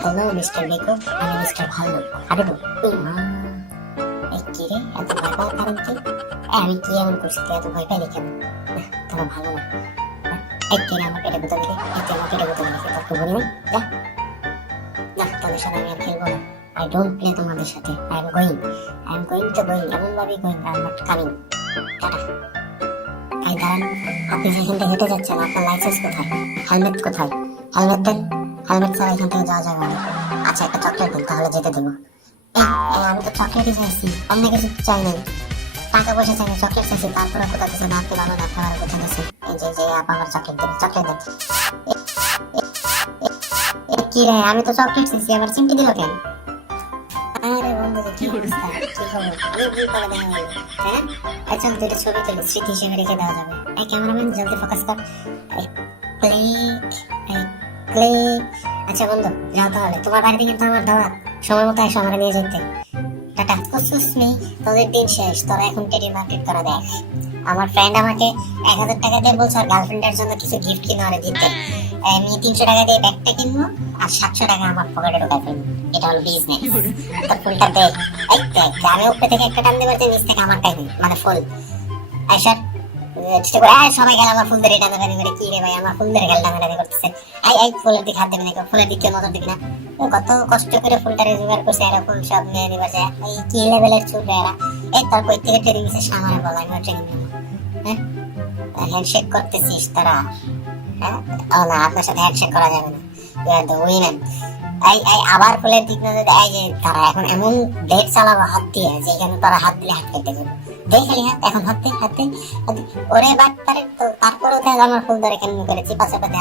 Hello mister বেকো আমি mister ভালো আরে বল এই কি রে এত ভয় পাওয়ার কারণ কি আমি কি এমন করছি তুই এত ভয় পাইলি কেন তোরা ভালো না না, এই কি রে আমার পেটে বোতল দিলি এই তুই আমার পেটে বোতল দিলি তোর তো বলি নাই না তোদের সাথে আমি আর খেলব না আই ডোন্ট প্লে তোমাদের সাথে I am going I am going to going এমন ভাবে going I am not coming tata এই দাঁড়ান আপনি যেখান থেকে হেঁটে যাচ্ছেন আপনার লাইসেন্স কোথায়? হেলমেট কোথায় হেলমেট হেলমেট ছাড়া এখান থেকে যাওয়া যাবে না। আচ্ছা একটা চকলেট দেন, তাহলে যেতে দেবো। আমি তো চকলেটই চাইছি অন্য কিছু চাই নাই। টাকা পয়সা চাই চকলেট চাইছি। তারপরে কোথা দিচ্ছে না আপনি ভালো না আপনার কোথা দিচ্ছে এই যে যে আপা আমার চকলেট দেন। চকলেট দেন কি রে, আমি তো চকলেট চাইছি আবার চিমটি দিল কেন? আরে বন্ধু, কি অবস্থা? আচ্ছা ছবি তুলি, স্মৃতি হিসেবে রেখে দেওয়া যাবে। এই ক্যামেরাম্যান, জলদি ফোকাস কর। ক্লিক আচ্ছা বন্ধু যাও তাহলে। তোমার বাড়িতে কিন্তু আমার দাওয়াত সময় মতো এসো আমরা নিয়ে যেতে। টাটা। সুস্মি তোদের দিন শেষ। তোরা এখন টেডি মার্কেট করা দেখ। আমার ফ্রেন্ড আমাকে এক হাজার টাকা দিয়ে বলছে আর গার্লফ্রেন্ডের জন্য কিছু গিফট কিনে আরে দিতে। আমি তিনশো টাকা দিয়ে ব্যাগটা কিনবো আর সাতশো টাকা আমার পকেটে ঢোকাই ফেলব এটা হলো বিজনেস তোর ফুলটা দে এই দেখ আমি উপরে থেকে একটা টান দেবার নিচ থেকে আমার টাইম মানে ফুল। আইসার সবাই গেল আমার ফুল ধরে টানাটানি করে। কি রে ভাই আমার ফুল ধরে গেল টানাটানি করতেছে। আই ফুলের দিকে হাত দেবে না ফুলের দিকে নজর দিবি না। ও কত কষ্ট করে ফুলটা জোগাড় করছে এরা ফুল সব নিয়ে নিবার যায় এই কি লেভেলের চুল এরা? এই তোর কই থেকে ট্রেনিং দিছে সামনে বলা, আমি ট্রেনিং হ্যাঁ? হ্যান্ডশেক করতেছিস তোরা হ্যাঁ? না, আপনার সাথে হ্যান্ডশেক করা যাবে না। ইউ আর দ্য উইমেন এই এই আবার ফুলের দিক নজর এই যে তারা এখন এমন ডেট চালাবো, হাত দিয়ে যেখানে তারা হাত দিলে হাত কেটে যাবে। দেখ খালি হাত, এখন হাত হাত। ওরে বাট তারপরেও দেখ আমার ফুল ধরে কেমন করে? চিপা চাপা